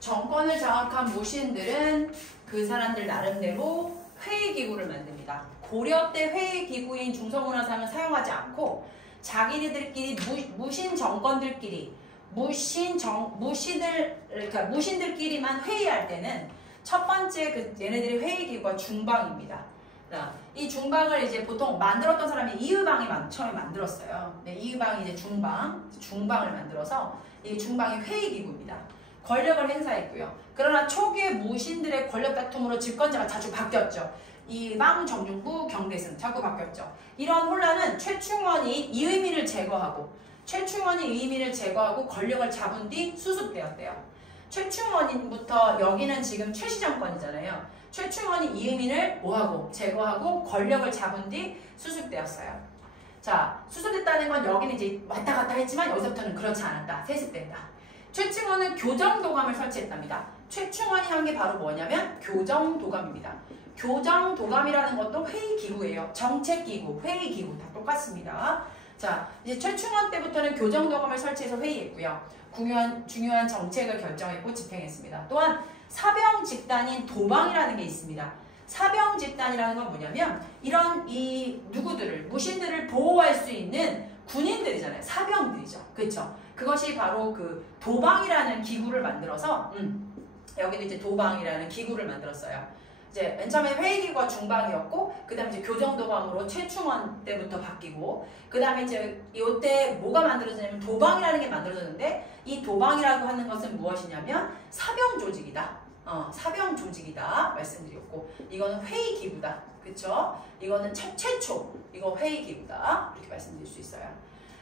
정권을 장악한 무신들은 그 사람들 나름대로 회의기구를 만듭니다. 고려 때 회의기구인 중성문화상을 사용하지 않고 자기네들끼리 무신 정권들끼리 그러니까 무신들끼리만 회의할 때는 첫 번째 그 얘네들의 회의기구가 중방입니다. 이 중방을 이제 보통 만들었던 사람이 이의방이 처음에 만들었어요. 네, 이의방이 이제 중방을 만들어서 이 중방이 회의기구입니다. 권력을 행사했고요. 그러나 초기의 무신들의 권력 다툼으로 집권자가 자주 바뀌었죠. 이의방, 정중부, 경대승 자꾸 바뀌었죠. 이런 혼란은 최충원이 이의민을 제거하고 권력을 잡은 뒤 수습되었대요. 최충원부터 여기는 지금 최시정권이잖아요. 최충원이 이의민을 뭐하고 제거하고 권력을 잡은 뒤 수습되었어요. 자, 수습됐다는 건 여기는 이제 왔다 갔다 했지만 여기서부터는 그렇지 않았다. 세습된다. 최충원은 교정도감을 설치했답니다. 최충원이 한 게 바로 뭐냐면 교정도감입니다. 교정도감이라는 것도 회의기구예요. 정책기구, 회의기구 다 똑같습니다. 자, 이제 최충원 때부터는 교정도감을 설치해서 회의했고요. 중요한 정책을 결정했고 집행했습니다. 또한 사병 집단인 도방이라는 게 있습니다. 사병 집단이라는 건 뭐냐면 이런 누구들을 무신들을 보호할 수 있는 군인들이잖아요. 사병들이죠. 그렇죠? 그것이 바로 그 도방이라는 기구를 만들어서 여기는 이제 도방이라는 기구를 만들었어요. 이제 맨 처음에 회의기구가 중방이었고 그 다음에 이제 교정도감으로 최충원 때부터 바뀌고 그 다음에 이제 이때 뭐가 만들어졌냐면 도방이라는 게 만들어졌는데 이 도방이라고 하는 것은 무엇이냐면 사병 조직이다. 사병 조직이다 말씀드렸고 이거는 회의기구다. 그쵸? 이거는 최초 이거 회의기구다. 이렇게 말씀드릴 수 있어요.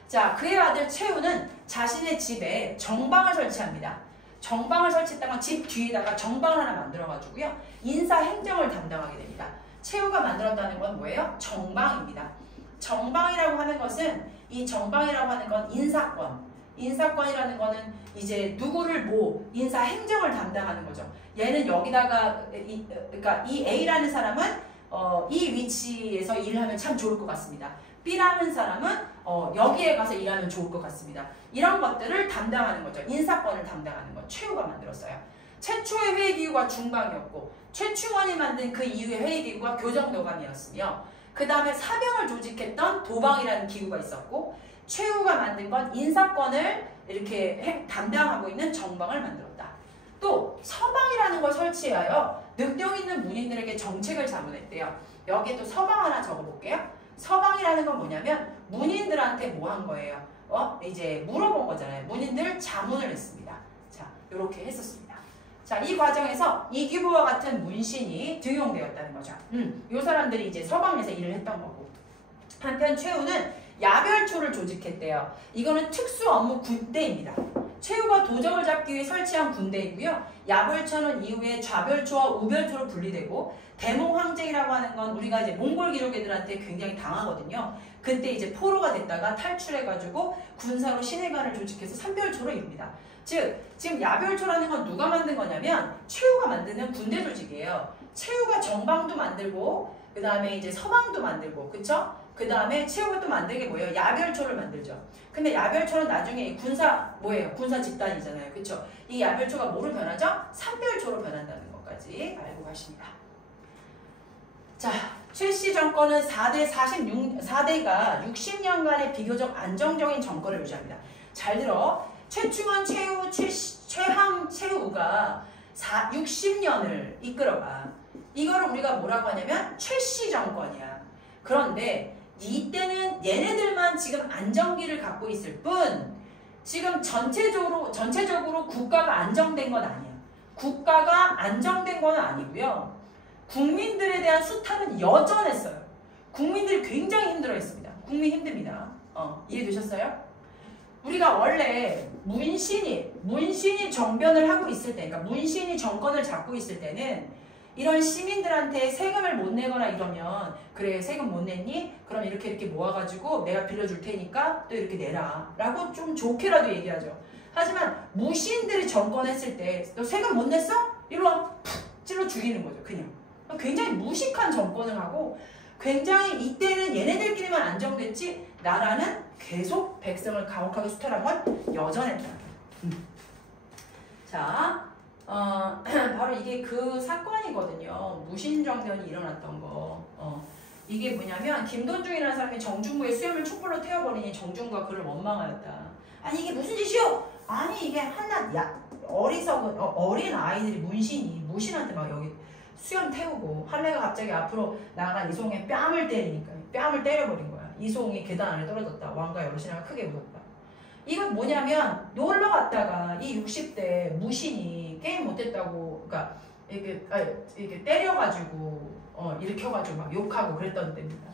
자, 그의 아들 최우는 자신의 집에 정방을 설치합니다. 정방을 설치했다는 건 집 뒤에다가 정방을 하나 만들어가지고요. 인사 행정을 담당하게 됩니다. 최우가 만들었다는 건 뭐예요? 정방입니다. 정방이라고 하는 것은 이 정방이라고 하는 건 인사권. 인사권이라는 거는 이제 누구를 인사 행정을 담당하는 거죠. 얘는 여기다가 그러니까 이 A라는 사람은 이 위치에서 일을 하면 참 좋을 것 같습니다. B라는 사람은 여기에 가서 일하면 좋을 것 같습니다. 이런 것들을 담당하는 거죠. 인사권을 담당하는 것. 최우가 만들었어요. 최초의 회의기구가 중방이었고 최충원이 만든 그 이후의 회의기구가 교정도감이었으며 그 다음에 사병을 조직했던 도방이라는 기구가 있었고 최우가 만든 건 인사권을 이렇게 담당하고 있는 정방을 만들었다. 또 서방이라는 걸 설치하여 능력 있는 문인들에게 정책을 자문했대요. 여기에 또 서방 하나 적어볼게요. 서방이라는 건 뭐냐면 문인들한테 뭐 한 거예요? 이제 물어본 거잖아요. 문인들 자문을 했습니다. 자, 이렇게 했었습니다. 자, 이 과정에서 이규보와 같은 문신이 등용되었다는 거죠. 이 사람들이 이제 서방에서 일을 했던 거고. 한편 최우는 야별초를 조직했대요. 이거는 특수 업무 군대입니다. 최우가 도적을 잡기 위해 설치한 군대이고요. 야별초는 이후에 좌별초와 우별초로 분리되고 대몽황제이라고 하는 건 우리가 이제 몽골 기록애들한테 굉장히 당하거든요. 그때 이제 포로가 됐다가 탈출해가지고 군사로 신해관을 조직해서 삼별초로 이룹니다. 즉 지금 야별초라는 건 누가 만든 거냐면 최우가 만드는 군대 조직이에요. 최우가 정방도 만들고 그 다음에 이제 서방도 만들고 그쵸? 그 다음에 최우가 또 만든 게 뭐예요? 야별초를 만들죠. 근데 야별초는 나중에 군사 뭐예요? 군사 집단이잖아요. 그쵸? 이 야별초가 뭐로 변하죠? 삼별초로 변한다는 것까지 알고 가십니다. 자, 최씨 정권은 4대가 60년간의 비교적 안정적인 정권을 유지합니다. 잘 들어. 최충원, 최우, 최항, 최우가 60년을 이끌어가. 이거를 우리가 뭐라고 하냐면 최씨 정권이야. 그런데 이때는 얘네들만 지금 안정기를 갖고 있을 뿐 지금 전체적으로 국가가 안정된 건 아니야. 국가가 안정된 건 아니고요. 국민들에 대한 수탈은 여전했어요. 국민들이 굉장히 힘들어했습니다. 국민 힘듭니다. 이해되셨어요? 우리가 원래 문신이 정변을 하고 있을 때, 그러니까 문신이 정권을 잡고 있을 때는 이런 시민들한테 세금을 못 내거나 이러면 그래 세금 못 냈니? 그럼 이렇게 모아가지고 내가 빌려줄 테니까 또 이렇게 내라 라고 좀 좋게라도 얘기하죠. 하지만 무신들이 정권했을 때 너 세금 못 냈어? 이리와 푹 찔러 죽이는 거죠. 그냥 굉장히 무식한 정권을 하고 굉장히 이때는 얘네들끼리만 안정됐지 나라는 계속 백성을 가혹하게 수탈한 건 여전했다. 자, 바로 이게 그 사건이거든요. 무신정변이 일어났던 거. 이게 뭐냐면 김돈중이라는 사람이 정중부의 수염을 촛불로 태워버리니 정중부가 그를 원망하였다. 아니 이게 무슨 짓이요? 아니 이게 한낱 어리석은 어린 아이들이 무신한테 막 여기 수염 태우고 할래가 갑자기 앞으로 나간 이송의 뺨을 때리니까 뺨을 때려버린 거야. 이송이 계단 안에 떨어졌다. 왕과 여로시나가 크게 웃었다. 이건 뭐냐면 놀러 갔다가 이 60대 무신이 게임 못했다고 그러니까 이렇게 때려가지고 일으켜가지고 막 욕하고 그랬던 때입니다.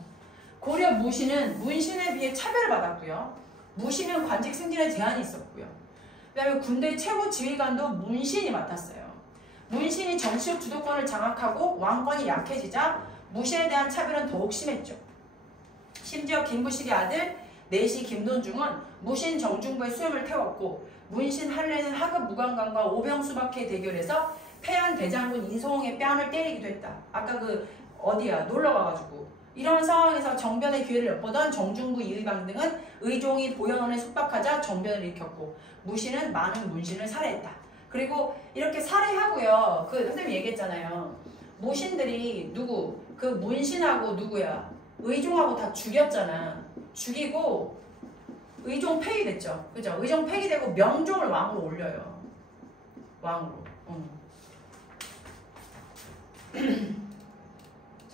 고려 무신은 문신에 비해 차별을 받았고요. 무신은 관직 승진에 제한이 있었고요. 그다음에 군대 최고 지휘관도 문신이 맡았어요. 문신이 정치적 주도권을 장악하고 왕권이 약해지자 무신에 대한 차별은 더욱 심했죠. 심지어 김부식의 아들 내시 김돈중은 무신 정중부의 수염을 태웠고 문신 할례는 하급 무관관과 오병수박해 대결에서 패한 대장군 이송의 뺨을 때리기도 했다. 아까 그 어디야 놀러 가가지고 이런 상황에서 정변의 기회를 엿보던 정중부 이의방 등은 의종이 보현원에 속박하자 정변을 일으켰고 무신은 많은 문신을 살해했다. 그리고 이렇게 살해하고요. 그 선생님이 얘기했잖아요. 무신들이 누구 그 문신하고 누구야 의종하고 다 죽였잖아. 죽이고 의종 폐위됐죠. 그죠? 의종 폐기되고 명종을 왕으로 올려요. 왕으로.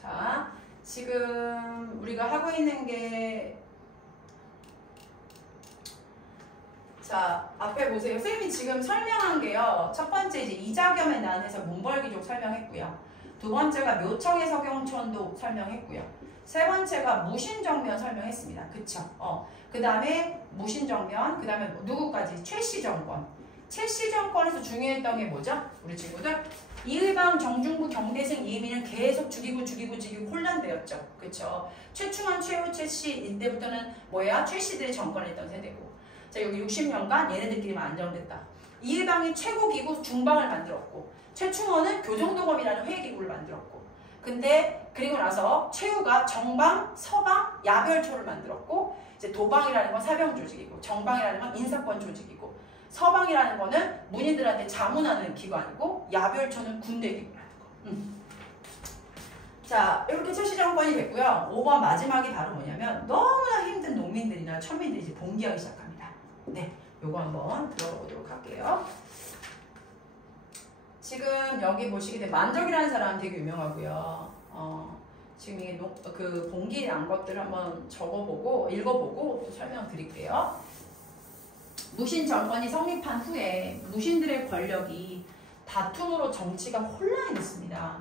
자, 지금 우리가 하고 있는 게 자, 앞에 보세요. 선생님이 지금 설명한 게요. 첫 번째 이제 이자겸의 난에서 문벌귀족 설명했고요. 두 번째가 묘청의 서경촌도 설명했고요. 세 번째가 무신정변 설명했습니다. 그쵸? 그 다음에 무신정변, 그 다음에 누구까지? 최씨정권. 최씨정권에서 중요했던 게 뭐죠? 우리 친구들? 이의방, 정중부, 경대승, 이의민은 계속 죽이고 혼란되었죠. 그쵸? 최충원, 최후, 최씨 이때부터는 뭐야? 최씨들의 정권을 했던 세대고. 자, 여기 60년간 얘네들끼리만 안정됐다. 이의방이 최고기구 중방을 만들었고 최충원은 교정도검이라는 회계기구를 만들었고 근데 그리고 나서 최후가 정방, 서방, 야별초를 만들었고 이제 도방이라는 건 사병 조직이고 정방이라는 건 인사권 조직이고 서방이라는 거는 문인들한테 자문하는 기관이고 야별초는 군대 기구라는 거. 자, 이렇게 최씨정권이 됐고요. 5번 마지막이 바로 뭐냐면 너무나 힘든 농민들이나 천민들이 이제 봉기하기 시작합니다. 네, 요거 한번 들어보도록 할게요. 지금 여기 보시게 되면 만적이라는 사람 되게 유명하고요. 지금 이게 그 봉기 난 것들을 한번 적어보고 읽어보고 또 설명드릴게요. 무신 정권이 성립한 후에 무신들의 권력이 다툼으로 정치가 혼란했습니다.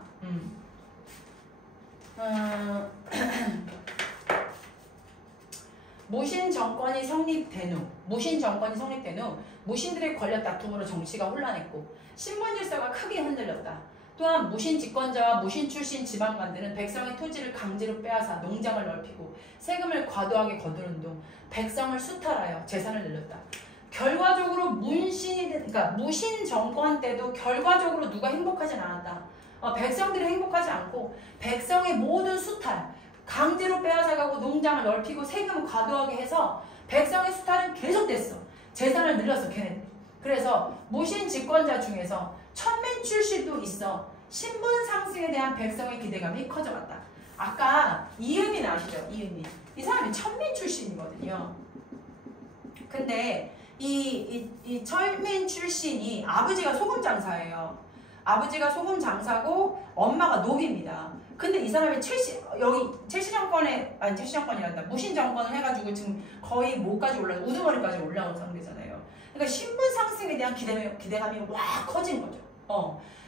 무신 정권이 성립된 후 무신들의 권력 다툼으로 정치가 혼란했고 신분 질서가 크게 흔들렸다. 또한 무신 집권자와 무신 출신 지방관들은 백성의 토지를 강제로 빼앗아 농장을 넓히고 세금을 과도하게 거두는 등 백성을 수탈하여 재산을 늘렸다. 결과적으로 그러니까 무신 정권 때도 결과적으로 누가 행복하진 않았다. 백성들이 행복하지 않고 백성의 모든 수탈, 강제로 빼앗아가고 농장을 넓히고 세금을 과도하게 해서 백성의 수탈은 계속됐어. 재산을 늘렸어, 걔네들. 그래서 무신 집권자 중에서 천민 출신도 있어. 신분 상승에 대한 백성의 기대감이 커져갔다. 아까 이은민 아시죠? 이은민. 이 사람이 천민 출신이거든요. 근데 이 천민 출신이 아버지가 소금 장사예요. 아버지가 소금 장사고 엄마가 노비입니다. 근데 이 사람이 최씨 정권이란다. 무신 정권을 해가지고 지금 거의 뭐까지 우두머리까지 올라온 상태잖아요. 그러니까 신분 상승에 대한 기대감이 와 커진 거죠.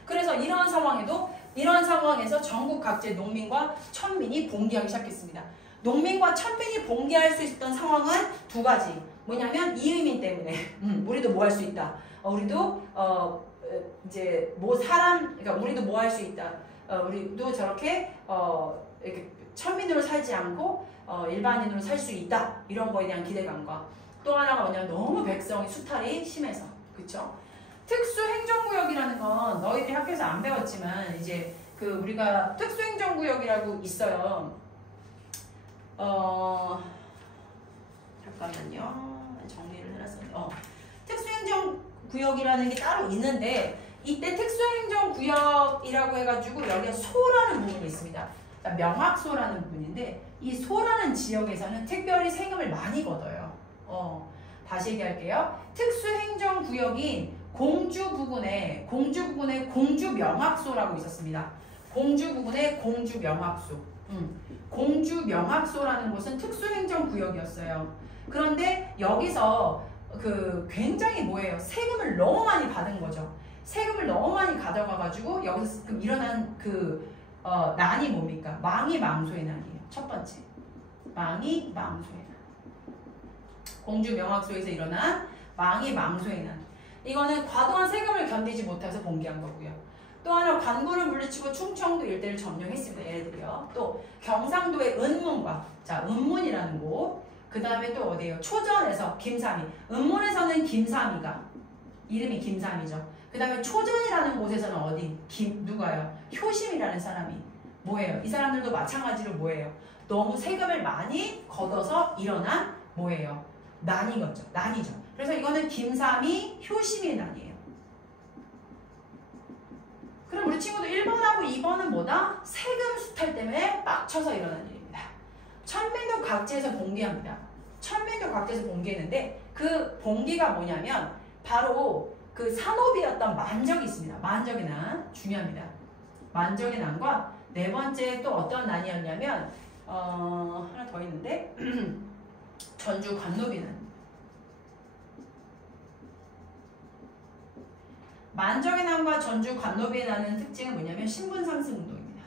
그래서 이런 상황에서 전국 각지의 농민과 천민이 봉기하기 시작했습니다. 농민과 천민이 봉기할 수 있었던 상황은 두 가지. 뭐냐면 이의민 때문에 우리도 뭐 할 수 있다. 우리도 이제 그러니까 우리도 뭐 할 수 있다. 우리도 저렇게 이렇게 천민으로 살지 않고 일반인으로 살 수 있다. 이런 거에 대한 기대감과 또 하나가 뭐냐면 너무 백성의 수탈이 심해서 그쵸? 특수행정구역이라는 건 너희들이 학교에서 안 배웠지만 이제 그 우리가 특수행정구역이라고 있어요. 잠깐만요. 정리를 해놨었네. 특수행정구역이라는 게 따로 있는데 이때 특수행정구역이라고 해가지고 여기에 소라는 부분이 있습니다. 명확소라는 부분인데 이 소라는 지역에서는 특별히 세금을 많이 걷어요. 다시 얘기할게요. 특수행정구역인 공주 부근에 공주명확소라고 있었습니다. 공주 부근에 공주명확소. 공주명확소라는 곳은 특수행정구역이었어요. 그런데 여기서 굉장히 뭐예요? 세금을 너무 많이 받은 거죠. 세금을 너무 많이 가져가가지고 여기서 일어난 난이 뭡니까? 망이망소의 난이에요. 첫 번째. 망이망소의 난. 공주명확소에서 일어난 망이망소의 난. 이거는 과도한 세금을 견디지 못해서 봉기한 거고요. 또 하나 관구를 물리치고 충청도 일대를 점령했습니다. 예를 들어 또 경상도의 은문과 은문이라는 곳, 그 다음에 또 어디예요? 초전에서 김삼이. 은문에서는 김삼이가 이름이 김삼이죠. 그 다음에 초전이라는 곳에서는 어디? 누가요? 효심이라는 사람이 뭐예요? 이 사람들도 마찬가지로 뭐예요? 너무 세금을 많이 걷어서 일어난 뭐예요? 난이죠. 그래서 이거는 김삼이 효심의 난이에요. 그럼 우리 친구들 1번하고 2번은 뭐다? 세금 수탈 때문에 빡쳐서 일어난 일입니다. 천민도 각지에서 봉기합니다. 천민도 각지에서 봉기했는데 그 봉기가 뭐냐면 바로 그 산업이었던 만적이 있습니다. 만적의 난 중요합니다. 만적의 난과 네 번째 또 어떤 난이었냐면 하나 더 있는데 전주 관노비 난. 만적의 난과 전주 관노비의 난의 특징은 뭐냐면 신분 상승 운동입니다.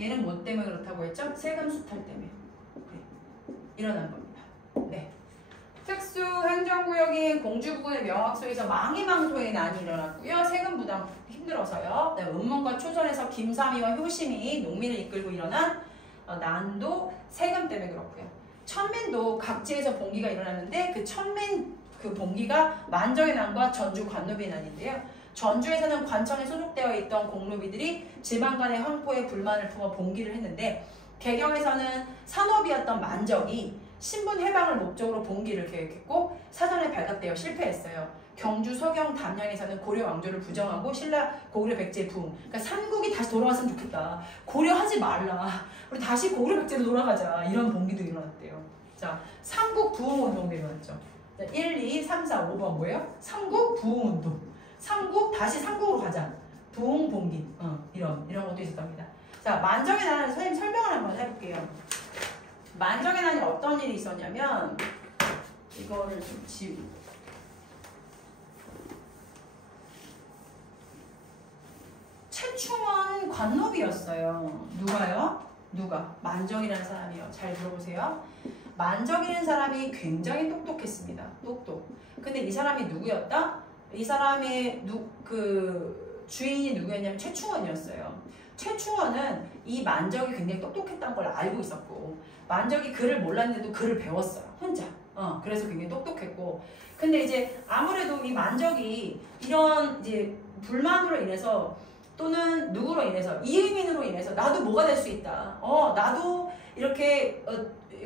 얘는 뭐 때문에 그렇다고 했죠? 세금 수탈 때문에 일어난 겁니다. 네. 특수행정구역인 공주부근의 명확소에서 망이망소의 난이 일어났고요. 세금 부담 힘들어서요. 네, 은문과 초전에서 김삼이와 효심이 농민을 이끌고 일어난 난도 세금 때문에 그렇고요. 천민도 각지에서 봉기가 일어났는데 그 천민 봉기가 만적의 난과 전주 관노비의 난인데요. 전주에서는 관청에 소속되어 있던 공노비들이 지방 간의 황포에 불만을 품어 봉기를 했는데 개경에서는 산업이었던 만적이 신분 해방을 목적으로 봉기를 계획했고 사전에 발각되어 실패했어요. 경주, 서경, 담양에서는 고려 왕조를 부정하고 신라 고구려 백제 부흥. 그러니까 삼국이 다시 돌아왔으면 좋겠다. 고려하지 말라. 우리 다시 고구려 백제로 돌아가자. 이런 봉기도 일어났대요. 자, 삼국 부흥 운동도 일어났죠. 1, 2, 3, 4, 5번 뭐예요? 삼국 부흥 운동. 다시 삼국으로 가자. 부흥 봉기. 이런 것도 있었답니다. 자, 만적의 난을 선생님 설명을 한번 해볼게요. 만적의 난이 어떤 일이 있었냐면 이거를 좀 지우고 최충원 관노비였어요. 누가요? 누가? 만적이라는 사람이요. 잘 들어보세요. 만적이라는 사람이 굉장히 똑똑했습니다. 근데 이 사람이 누구였다? 이 사람의 주인이 누구였냐면 최충원이었어요. 최충원은 이 만적이 굉장히 똑똑했다는 걸 알고 있었고 만적이 글을 몰랐는데도 글을 배웠어요. 혼자. 그래서 굉장히 똑똑했고 근데 이제 아무래도 이 만적이 이런 이제 불만으로 인해서 또는 누구로 인해서 이의민으로 인해서 나도 뭐가 될 수 있다. 나도 이렇게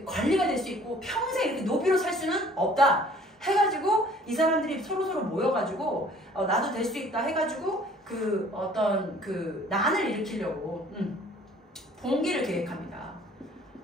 관리가 될 수 있고 평생 이렇게 노비로 살 수는 없다. 해가지고 이 사람들이 서로 모여가지고 나도 될 수 있다 해가지고 난을 일으키려고 봉기를 계획합니다.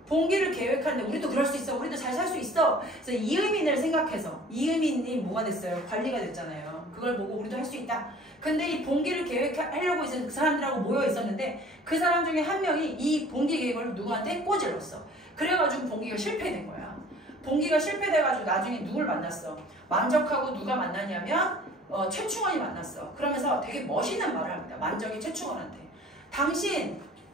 봉기를 계획하는데 우리도 그럴 수 있어. 우리도 잘 살 수 있어. 그래서 이의민을 생각해서 이의민이 뭐가 됐어요? 관리가 됐잖아요. 그걸 보고 우리도 할 수 있다. 근데 이 봉기를 계획하려고 이제 그 사람들하고 모여 있었는데 그 사람 중에 한 명이 이 봉기 계획을 누구한테 꼬질렀어. 그래가지고 봉기가 실패된 거야. 봉기가 실패돼가지고 나중에 누굴 만났어? 만적하고 누가 만났냐면 최충원이 만났어. 그러면서 되게 멋있는 말을 합니다. 만적이 최충원한테.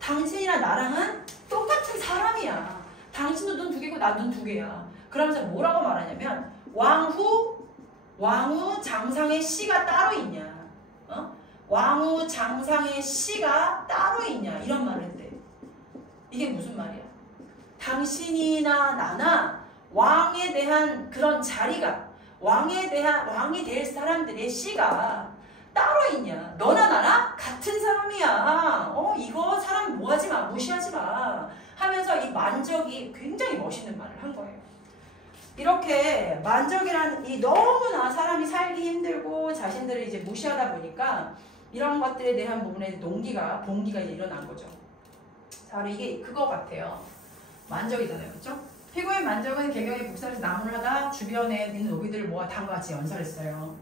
당신이랑 나랑은 똑같은 사람이야. 당신도 눈 두 개고 나도 눈 두 개야. 그러면서 뭐라고 말하냐면 왕후 장상의 씨가 따로 있냐. 왕후 장상의 씨가 따로 있냐. 이런 말을 했대. 이게 무슨 말이야? 당신이나 나나 왕에 대한 그런 자리가 왕이 될 사람들의 씨가 따로 있냐? 너나 나나 같은 사람이야. 이거 사람 뭐하지 마, 무시하지 마 하면서 이 만적이 굉장히 멋있는 말을 한 거예요. 이렇게 만적이란 이 너무나 사람이 살기 힘들고 자신들을 이제 무시하다 보니까 이런 것들에 대한 부분에 동기가 이제 일어난 거죠. 자, 바로 이게 그거 같아요. 만적이잖아요. 그렇죠? 피고인 만적은 개경의 북산에서 나무를 하다 주변에 있는 노비들을 모아 다음과 같이 연설했어요.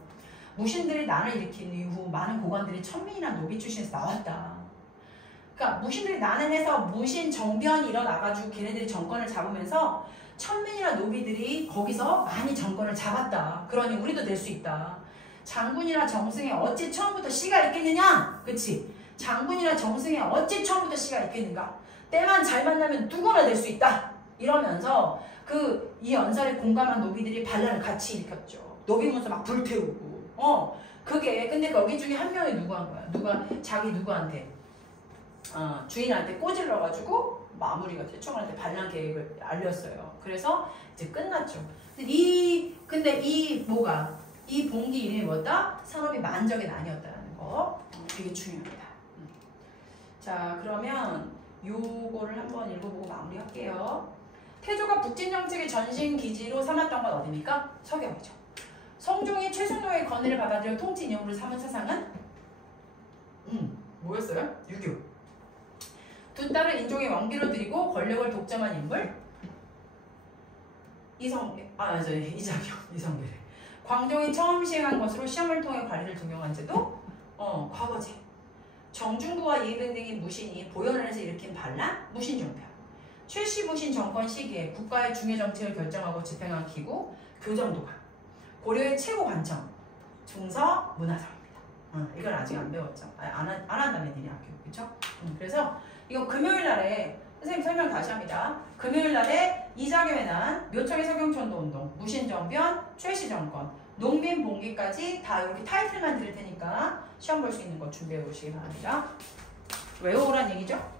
무신들이 난을 일으킨 이후 많은 고관들이 천민이나 노비 출신에서 나왔다. 그러니까 무신들이 난을 해서 무신 정변이 일어나가지고 걔네들이 정권을 잡으면서 천민이나 노비들이 거기서 많이 정권을 잡았다. 그러니 우리도 낼 수 있다. 장군이나 정승에 어찌 처음부터 씨가 있겠느냐? 그치? 장군이나 정승에 어찌 처음부터 씨가 있겠는가? 때만 잘 만나면 누구나 될 수 있다. 이러면서 이 연설에 공감한 노비들이 반란을 같이 일으켰죠. 노비문서 막 불태우고. 그게 근데 거기 중에 한 명이 누구 한 거야? 자기 누구한테? 주인한테 꼬질러가지고 마무리가 최충원한테 반란 계획을 알렸어요. 그래서 이제 끝났죠. 근데 이 봉기 이름이 뭐다? 산업이 만적의 난이었다는 거. 되게 중요합니다. 자, 그러면 요거를 한번 읽어보고 마무리할게요. 태조가 북진정책의 전신기지로 삼았던 건 어디입니까? 서경이죠. 성종이 최순도의 건의를 받아들여 통치 이념으로 삼은 사상은 뭐였어요? 유교. 두 딸을 인종의 왕비로 드리고 권력을 독점한 인물? 이성계. 광종이 처음 시행한 것으로 시험을 통해 관리를 등용한 제도? 과거제. 정중부와 이해병 등의 무신이 보연을 해서 일으킨 반란? 무신종편. 최씨무신 정권 시기에 국가의 중요 정책을 결정하고 집행한 기구? 교정도감. 고려의 최고 관청? 중서 문화사입니다. 이걸 아직 안 배웠죠. 안 한다며 니네 학교. 그쵸? 그래서 이거 금요일날에 선생님 설명 다시 합니다. 금요일날에 이자겸의 난, 묘청의 서경천도운동, 무신정변, 최씨정권, 농민봉기까지 다 이렇게 타이틀만 드릴 테니까 시험 볼 수 있는 거 준비해 보시기 바랍니다. 외워오란 얘기죠?